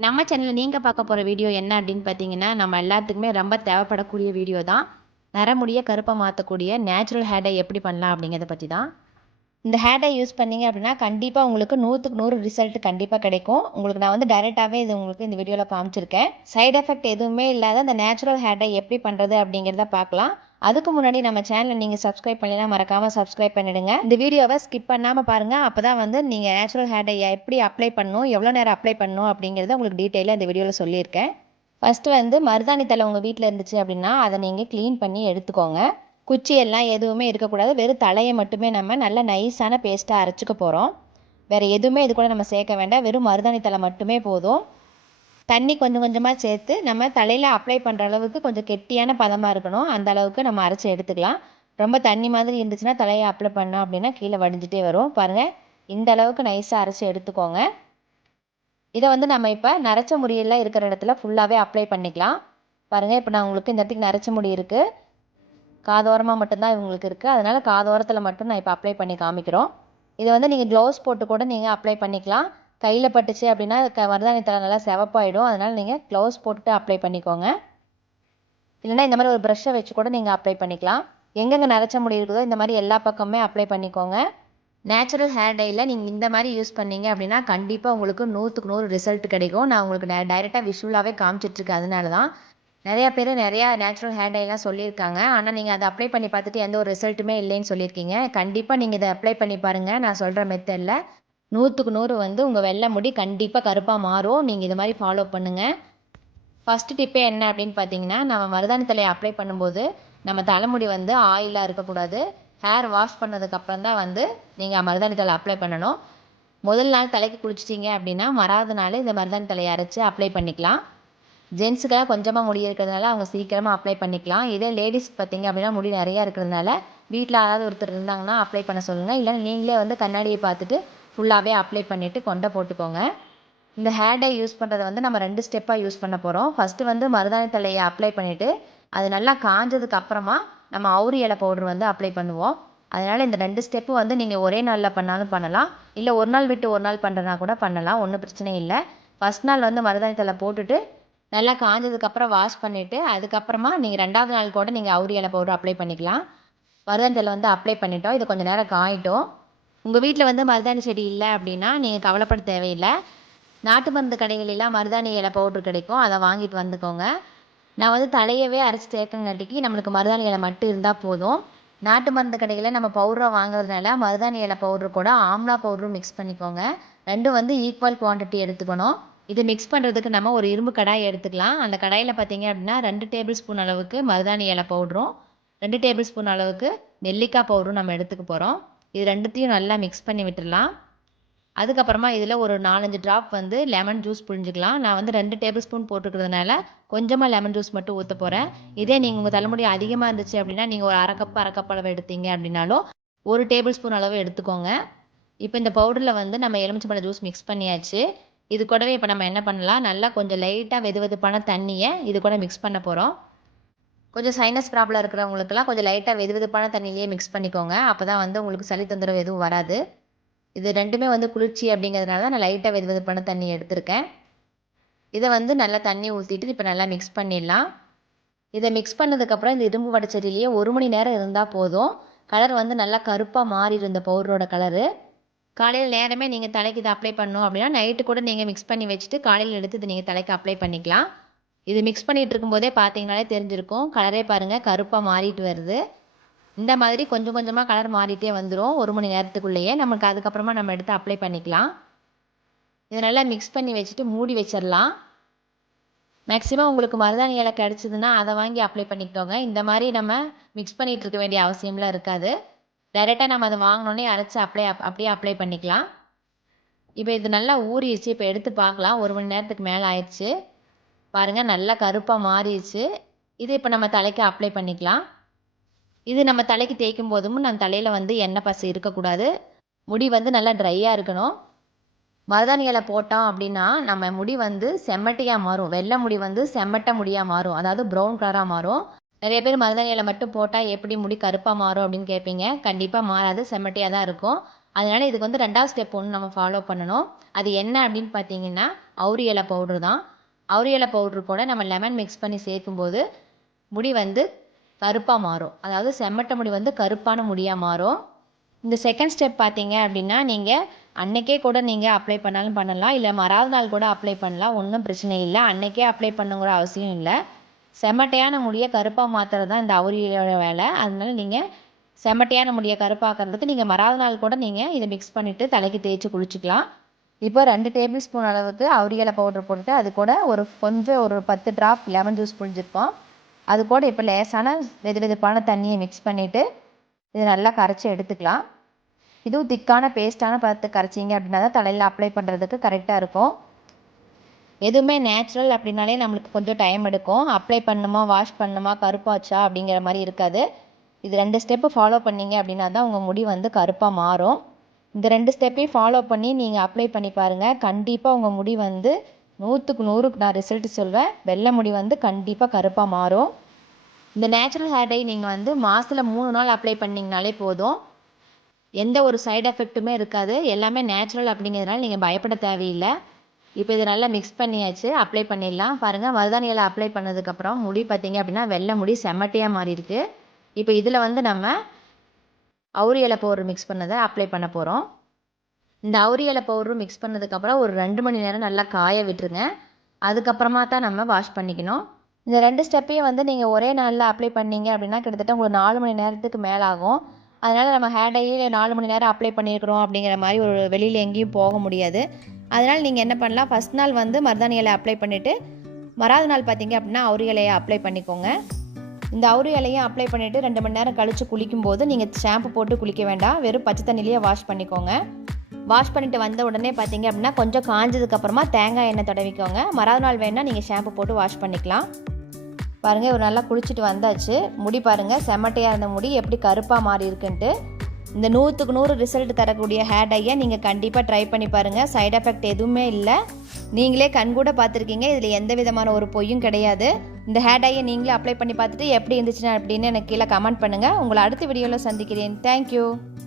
நம்ம சேனலில் நீங்கள் பார்க்க போகிற வீடியோ என்ன அப்படின்னு பார்த்தீங்கன்னா நம்ம எல்லாத்துக்குமே ரொம்ப தேவைப்படக்கூடிய வீடியோ தான். நரமுடிய கருப்பை மாற்றக்கூடிய நேச்சுரல் ஹேடை எப்படி பண்ணலாம் அப்படிங்கிறத பற்றி தான் இந்த ஹேர் டை யூஸ் பண்ணீங்க அப்படின்னா கண்டிப்பாக உங்களுக்கு நூற்றுக்கு நூறு ரிசல்ட் கண்டிப்பாக கிடைக்கும். உங்களுக்கு நான் வந்து டைரெக்டாகவே இது உங்களுக்கு இந்த வீடியோவில் காமிச்சிருக்கேன். சைட் எஃபெக்ட் எதுவுமே இல்லாத இந்த நேச்சுரல் ஹேர் டை எப்படி பண்ணுறது அப்படிங்கிறத பார்க்கலாம். அதுக்கு முன்னாடி நம்ம சேனலை நீங்கள் சப்ஸ்கிரைப் பண்ணலாம் மறக்காமல் சப்ஸ்கிரைப் பண்ணிடுங்க. இந்த வீடியோவை ஸ்கிப் பண்ணாமல் பாருங்கள் அப்போ தான் வந்து நீங்கள் நேச்சுரல் ஹேர் டை எப்படி அப்ளை பண்ணணும் எவ்வளோ நேரம் அப்ளை பண்ணணும் அப்படிங்கிறத உங்களுக்கு டீட்டெயிலாக இந்த வீடியோவில் சொல்லியிருக்கேன். ஃபஸ்ட்டு வந்து மருதாணி தலை உங்கள் வீட்டில் இருந்துச்சு அப்படின்னா அதை நீங்கள் க்ளீன் பண்ணி எடுத்துக்கோங்க. குச்சி எல்லாம் எதுவுமே இருக்கக்கூடாது. வெறும் தலையை மட்டுமே நம்ம நல்ல நைஸான பேஸ்ட்டாக அரைச்சிக்க போகிறோம் வேறு எதுவுமே இது கூட நம்ம சேர்க்க வேண்டாம். வெறும் மருதாணி தலை மட்டுமே போதும். தண்ணி கொஞ்சம் கொஞ்சமாக சேர்த்து நம்ம தலையில் அப்ளை பண்ணுற அளவுக்கு கொஞ்சம் கெட்டியான பதமாக இருக்கணும். அந்த அளவுக்கு நம்ம அரைச்சி எடுத்துக்கலாம். ரொம்ப தண்ணி மாதிரி இருந்துச்சுன்னா தலையை அப்ளை பண்ணோம் அப்படின்னா கீழே வடிஞ்சிட்டே வரும். பாருங்கள் இந்த அளவுக்கு நைஸாக அரைச்சி எடுத்துக்கோங்க. இதை வந்து நம்ம இப்போ நரைச்ச முடியெல்லாம் இருக்கிற இடத்துல ஃபுல்லாகவே அப்ளை பண்ணிக்கலாம். பாருங்கள் இப்போ நான் உங்களுக்கு இந்த இடத்துக்கு நரைச்ச முடி இருக்குது காதோரமாக மட்டும்தான் இவங்களுக்கு இருக்குது அதனால் காதோரத்தில் மட்டும் நான் இப்போ அப்ளை பண்ணி காமிக்கிறோம். இதை வந்து நீங்கள் க்ளவுஸ் போட்டு கூட நீங்கள் அப்ளை பண்ணிக்கலாம். கையில் பட்டுச்சு அப்படின்னா க மருதாணி தலை நல்லா செவப்பாயிடும். அதனால் நீங்கள் க்ளவுஸ் போட்டு அப்ளை பண்ணிக்கோங்க. இல்லைன்னா இந்த மாதிரி ஒரு ப்ரஷ்ஷை வச்சு கூட நீங்கள் அப்ளை பண்ணிக்கலாம். எங்கெங்கே நரைச்ச முடி இருக்குதோ இந்த மாதிரி எல்லா பக்கமுமே அப்ளை பண்ணிக்கோங்க. நேச்சுரல் ஹேர் டையில் நீங்கள் இந்த மாதிரி யூஸ் பண்ணீங்க அப்படின்னா கண்டிப்பாக உங்களுக்கு நூற்றுக்கு நூறு ரிசல்ட் கிடைக்கும். நான் உங்களுக்கு டைரெக்டாக விஷுவலாகவே காமிச்சிட்ருக்கேன் அதனால தான் நிறையா பேர் நிறையா நேச்சுரல் ஹேர் டைலாம் சொல்லியிருக்காங்க. ஆனால் நீங்கள் அதை அப்ளை பண்ணி பார்த்துட்டு எந்த ஒரு ரிசல்ட்டுமே இல்லைன்னு சொல்லியிருக்கீங்க. கண்டிப்பாக நீங்கள் இதை அப்ளை பண்ணி பாருங்கள் நான் சொல்கிற மெத்தடில் நூற்றுக்கு நூறு வந்து உங்கள் வெள்ளை முடி கண்டிப்பாக கருப்பாக மாறும். நீங்கள் இது மாதிரி ஃபாலோ பண்ணுங்கள் ஃபஸ்ட்டு டிப்பே என்ன அப்படின்னு பார்த்தீங்கன்னா நம்ம மருதாணி தலையை அப்ளை பண்ணும்போது நம்ம தலைமுடி வந்து ஆயிலாக இருக்கக்கூடாது. ஹேர் வாஷ் பண்ணதுக்கப்புறம் தான் வந்து நீங்கள் மருதாணி தலை அப்ளை பண்ணணும். முதல் நாள் தலைக்கு குளிச்சிட்டிங்க அப்படின்னா மறாவது நாள் இந்த மருதாணி தலையை அரைச்சி அப்ளை பண்ணிக்கலாம். ஜென்ஸுக்கெல்லாம் கொஞ்சமாக முடி இருக்கிறதுனால அவங்க சீக்கிரமாக அப்ளை பண்ணிக்கலாம். இதே லேடிஸ் பார்த்திங்க அப்படின்னா முடி நிறையா இருக்கிறதுனால வீட்டில் யாராவது ஒருத்தர் இருந்தாங்கன்னா அப்ளை பண்ண சொல்லுங்கள் இல்லைன்னா நீங்களே வந்து கண்ணாடியை பார்த்துட்டு ஃபுல்லாகவே அப்ளை பண்ணிவிட்டு கொண்டை போட்டுக்கோங்க. இந்த ஹேர் டை யூஸ் பண்ணுறதை வந்து நம்ம ரெண்டு ஸ்டெப்பாக யூஸ் பண்ண போகிறோம் ஃபஸ்ட்டு வந்து மருதாணி தலையை அப்ளை பண்ணிவிட்டு அது நல்லா காஞ்சதுக்கு அப்புறமா நம்ம அவுரி இலை பவுடர் வந்து அப்ளை பண்ணுவோம். அதனால் இந்த ரெண்டு ஸ்டெப்பு வந்து நீங்கள் ஒரே நாளில் பண்ணாலும் பண்ணலாம். இல்லை ஒரு நாள் விட்டு ஒரு நாள் பண்ணுறனா கூட பண்ணலாம். ஒன்றும் பிரச்சனை இல்லை. ஃபஸ்ட் நாள் வந்து மருதாணி தலை போட்டுட்டு நல்லா காஞ்சதுக்கப்புறம் வாஷ் பண்ணிவிட்டு அதுக்கப்புறமா நீங்கள் ரெண்டாவது நாள் கூட நீங்கள் அவுரி இலை பவுடர் அப்ளை பண்ணிக்கலாம். மருதாணி வந்து அப்ளை பண்ணிட்டோம். இது கொஞ்சம் நேரம் காயிட்டும். உங்கள் வீட்டில் வந்து மருதாணி செடி இல்லை அப்படின்னா நீங்கள் கவலைப்பட தேவையில்லை. நாட்டு மருந்து கடைகளெல்லாம் மருதாணி இலை பவுட்ரு கிடைக்கும். அதை வாங்கிட்டு வந்துக்கோங்க. நான் வந்து தலையவே அரைச்சி சேர்க்கங்காட்டிக்கு நம்மளுக்கு மருதாணி இலை மட்டும் இருந்தால் போதும். நாட்டு மருந்து கடைகளில் நம்ம பவுடராக வாங்குறதுனால மருதாணி இலை பவுட்ரு கூட ஆம்லா பவுடரும் மிக்ஸ் பண்ணிக்கோங்க. ரெண்டும் வந்து ஈக்குவல் குவான்டிட்டி எடுத்துக்கணும். இது மிக்ஸ் பண்ணுறதுக்கு நம்ம ஒரு இரும்பு கடாய் எடுத்துக்கலாம். அந்த கடாயில் பார்த்தீங்க அப்படின்னா ரெண்டு டேபிள் ஸ்பூன் அளவுக்கு மருதாணி இலை பவுடரும் ரெண்டு டேபிள் ஸ்பூன் அளவுக்கு நெல்லிக்காய் பவுடரும் நம்ம எடுத்துக்க போகிறோம் இது ரெண்டுத்தையும் நல்லா மிக்ஸ் பண்ணி விட்டுடலாம். அதுக்கப்புறமா இதில் ஒரு நாலஞ்சு ட்ராப் வந்து லெமன் ஜூஸ் புழிஞ்சிக்கலாம். நான் வந்து ரெண்டு டேபிள் ஸ்பூன் போட்டுக்கிறதுனால கொஞ்சமாக லெமன் ஜூஸ் மட்டும் ஊற்ற போகிறேன் இதே நீங்கள் உங்கள் தலைமுடி அதிகமாக இருந்துச்சு அப்படின்னா நீங்கள் ஒரு அரை கப் அரை கப் அளவு எடுத்தீங்க அப்படின்னாலும் ஒரு டேபிள் ஸ்பூன் அளவு எடுத்துக்கோங்க. இப்போ இந்த பவுடரில் வந்து நம்ம எலுமிச்சம்பழ ஜூஸ் மிக்ஸ் பண்ணியாச்சு. இது கூடவே இப்போ நம்ம என்ன பண்ணலாம்? நல்லா கொஞ்சம் லைட்டாக வெது வெதுப்பான தண்ணியை இது கூட மிக்ஸ் பண்ண போகிறோம் கொஞ்சம் சைனஸ் ப்ராப்ளம் இருக்கிறவங்களுக்குலாம் கொஞ்சம் லைட்டாக வெது வெதுப்பான தண்ணியிலேயே மிக்ஸ் பண்ணிக்கோங்க. அப்போ தான் வந்து உங்களுக்கு சளி தொந்தரவு எதுவும் வராது. இது ரெண்டுமே வந்து குளிர்ச்சி அப்படிங்கிறதுனால தான் நான் லைட்டாக வெது வெதுப்பான தண்ணி எடுத்திருக்கேன். இதை வந்து நல்லா தண்ணி ஊற்றிட்டு இப்போ நல்லா மிக்ஸ் பண்ணிடலாம். இதை மிக்ஸ் பண்ணதுக்கப்புறம் இந்த இரும்பு வடச்சட்டிலேயே ஒரு மணி நேரம் இருந்தால் போதும். கலர் வந்து நல்லா கருப்பாக மாறி இருந்த பவுடரோட கலரு காலையில் நேரமே நீங்கள் தலைக்கு இதை அப்ளை பண்ணணும் அப்படின்னா நைட்டு கூட நீங்கள் மிக்ஸ் பண்ணி வச்சுட்டு காலையில் எடுத்து இது நீங்கள் தலைக்கு அப்ளை பண்ணிக்கலாம். இது மிக்ஸ் பண்ணிகிட்டு இருக்கும்போதே பார்த்தீங்கனாலே தெரிஞ்சிருக்கும். கலரே பாருங்கள் கருப்பாக மாறிட்டு வருது. இந்த மாதிரி கொஞ்சம் கொஞ்சமாக கலர் மாறிட்டே வந்துடும் ஒரு மணி நேரத்துக்குள்ளேயே நமக்கு அதுக்கப்புறமா நம்ம எடுத்து அப்ளை பண்ணிக்கலாம். இதை நல்லா மிக்ஸ் பண்ணி வச்சுட்டு மூடி வச்சிடலாம் மேக்ஸிமம் உங்களுக்கு மருதாணி இலை கிடச்சிதுன்னா அதை வாங்கி அப்ளை பண்ணிக்கோங்க. இந்த மாதிரி நம்ம மிக்ஸ் பண்ணிகிட்டு இருக்க வேண்டிய அவசியம்லாம் இருக்காது. டைரெக்டாக நம்ம அதை வாங்கினோன்னே அரைச்சி அப்ளை அப்படியே அப்ளை பண்ணிக்கலாம். இப்போ இது நல்லா ஊறிடுச்சு. இப்போ எடுத்து பார்க்கலாம். ஒரு மணி நேரத்துக்கு மேலே ஆயிடுச்சு. பாருங்கள் நல்லா கருப்பாக மாறிடுச்சு. இது இப்போ நம்ம தலைக்கு அப்ளை பண்ணிக்கலாம். இது நம்ம தலைக்கு தேய்க்கும் போதும் நம்ம தலையில் வந்து எண்ணெய் பசு இருக்கக்கூடாது. முடி வந்து நல்லா ட்ரையாக இருக்கணும். மருதாணி இலை போட்டோம் அப்படின்னா நம்ம முடி வந்து செம்மட்டியாக மாறும். வெள்ளை முடி வந்து செம்மட்ட முடியாக மாறும். அதாவது ப்ரௌன் கலராக மாறும். நிறைய பேர் மருதாணி இலை மட்டும் போட்டால் எப்படி முடி கருப்பாக மாறும் அப்படின்னு கேட்பீங்க. கண்டிப்பாக மாறாது செம்மட்டியாக தான் இருக்கும். அதனால் இதுக்கு வந்து ரெண்டாவது ஸ்டெப் ஒன்று நம்ம ஃபாலோ பண்ணணும். அது என்ன அப்படின்னு பார்த்தீங்கன்னா அவுரி இலை பவுட்ரு தான். அவுரி இலை பவுட்ரு கூட நம்ம லெமன் மிக்ஸ் பண்ணி சேர்க்கும்போது முடி வந்து கருப்பாக மாறும். அதாவது செம்மட்ட முடி வந்து கருப்பான முடியாக மாறும். இந்த செகண்ட் ஸ்டெப் பார்த்தீங்க அப்படின்னா நீங்கள் அன்னைக்கே கூட நீங்கள் அப்ளை பண்ணாலும் பண்ணலாம். இல்லை மறாவது நாள் கூட அப்ளை பண்ணலாம். ஒன்றும் பிரச்சனை இல்லை. அன்னைக்கே அப்ளை பண்ணுங்கிற அவசியம் இல்லை. செம்மட்டையான முடியை கருப்பாக மாற்றுறது தான் இந்த அவுரியோட வேலை. அதனால நீங்கள் செம்மட்டையான முடியை கருப்பாக்குறதுக்கு நீங்கள் மறாத நாள் கூட நீங்கள் இதை மிக்ஸ் பண்ணிவிட்டு தலைக்கு தேய்ச்சி குளிச்சுக்கலாம். இப்போ ரெண்டு டேபிள் ஸ்பூன் அளவுக்கு அவுரியலை பவுடர் போட்டு அது கூட ஒரு கொஞ்சம் ஒரு பத்து ட்ராப் லெமன் ஜூஸ் புழிஞ்சிருப்போம். அது கூட இப்போ லேசான வெது வெதுப்பான தண்ணியை மிக்ஸ் பண்ணிவிட்டு இது நல்லா கரைச்சி எடுத்துக்கலாம். இதுவும் திக்கான பேஸ்ட்டான பார்த்து கரைச்சிங்க அப்படின்னா தான் தலையில் அப்ளை பண்ணுறதுக்கு கரெக்டாக இருக்கும். எதுவுமே நேச்சுரல் அப்படின்னாலே நம்மளுக்கு கொஞ்சம் டைம் எடுக்கும். அப்ளை பண்ணுமா வாஷ் பண்ணுமா கருப்பாச்சா அப்படிங்கிற மாதிரி இருக்காது. இது ரெண்டு ஸ்டெப்பு ஃபாலோ பண்ணீங்க அப்படின்னா தான் உங்கள் முடி வந்து கருப்பாக மாறும். இந்த ரெண்டு ஸ்டெப்பையும் ஃபாலோ பண்ணி நீங்கள் அப்ளை பண்ணி பாருங்கள் கண்டிப்பாக உங்கள் முடி வந்து நூற்றுக்கு நூறுக்கு நான் ரிசல்ட் சொல்வேன். வெள்ளை முடி வந்து கண்டிப்பாக கருப்பாக மாறும். இந்த நேச்சுரல் ஹேர் டை நீங்கள் வந்து மாதத்தில் மூணு நாள் அப்ளை பண்ணிங்கனாலே போதும். எந்த ஒரு சைடு எஃபெக்ட்டுமே இருக்காது. எல்லாமே நேச்சுரல் அப்படிங்கிறதுனால நீங்கள் பயப்பட தேவையில்லை. இப்போ இதை நல்லா மிக்ஸ் பண்ணியாச்சு அப்ளை பண்ணிடலாம். பாருங்கள் மருதாணி இலை அப்ளை பண்ணதுக்கப்புறம் முடி பார்த்தீங்க அப்படின்னா வெள்ளை முடி செமட்டியாக மாறி இருக்குது இப்போ இதில் வந்து நம்ம அவுரி இலை பவுடர் மிக்ஸ் பண்ணதை அப்ளை பண்ண போகிறோம் இந்த அவுரி இலை பவுடரும் மிக்ஸ் பண்ணதுக்கப்புறம் ஒரு ரெண்டு மணி நேரம் நல்லா காய விட்டுருங்க. அதுக்கப்புறமா தான் நம்ம வாஷ் பண்ணிக்கணும். இந்த ரெண்டு ஸ்டெப்பையும் வந்து நீங்கள் ஒரே நாளில் அப்ளை பண்ணீங்க அப்படின்னா கிட்டத்தட்ட உங்களுக்கு நாலு மணி நேரத்துக்கு மேலே ஆகும் அதனால் நம்ம ஹேர் டையே நாலு மணி நேரம் அப்ளை பண்ணியிருக்கிறோம் அப்படிங்கிற மாதிரி ஒரு வெளியில் எங்கேயும் போக முடியாது. அதனால் நீங்கள் என்ன பண்ணலாம்? ஃபஸ்ட் நாள் வந்து மருதாணி இலையை அப்ளை பண்ணிவிட்டு மறாத நாள் பார்த்தீங்க அப்படின்னா அவுரி இலையை அப்ளை பண்ணிக்கோங்க. இந்த அவுரி இலையும் அப்ளை பண்ணிவிட்டு ரெண்டு மணி நேரம் கழித்து குளிக்கும்போது நீங்கள் ஷாம்பு போட்டு குளிக்க வேண்டாம். வெறும் பச்சை தண்ணிலேயே வாஷ் பண்ணிக்கோங்க. வாஷ் பண்ணிட்டு வந்த உடனே பார்த்தீங்க அப்படின்னா கொஞ்சம் காஞ்சதுக்கப்புறமா தேங்காய் எண்ணெய் தடவிக்கோங்க. மறாத நாள் வேணால் நீங்கள் ஷாம்பு போட்டு வாஷ் பண்ணிக்கலாம். பாருங்கள் ஒரு நல்லா குளிச்சுட்டு வந்தாச்சு. முடி பாருங்கள் செம்மட்டையாக இருந்த முடி எப்படி கருப்பாக மாறி இருக்குன்ட்டு. இந்த நூற்றுக்கு நூறு ரிசல்ட் தரக்கூடிய ஹேர் டையை நீங்கள் கண்டிப்பாக ட்ரை பண்ணி பாருங்கள் சைடு எஃபெக்ட் எதுவுமே இல்லை. நீங்களே கண் கூட பார்த்துருக்கீங்க. இதில் எந்த விதமான ஒரு பொய்யும் கிடையாது. இந்த ஹேர் டையை நீங்களே அப்ளை பண்ணி பார்த்துட்டு எப்படி இருந்துச்சுன்னா அப்படின்னு எனக்கு கீழே கமெண்ட் பண்ணுங்கள் உங்களை அடுத்த வீடியோவில் சந்திக்கிறேன். தேங்க்யூ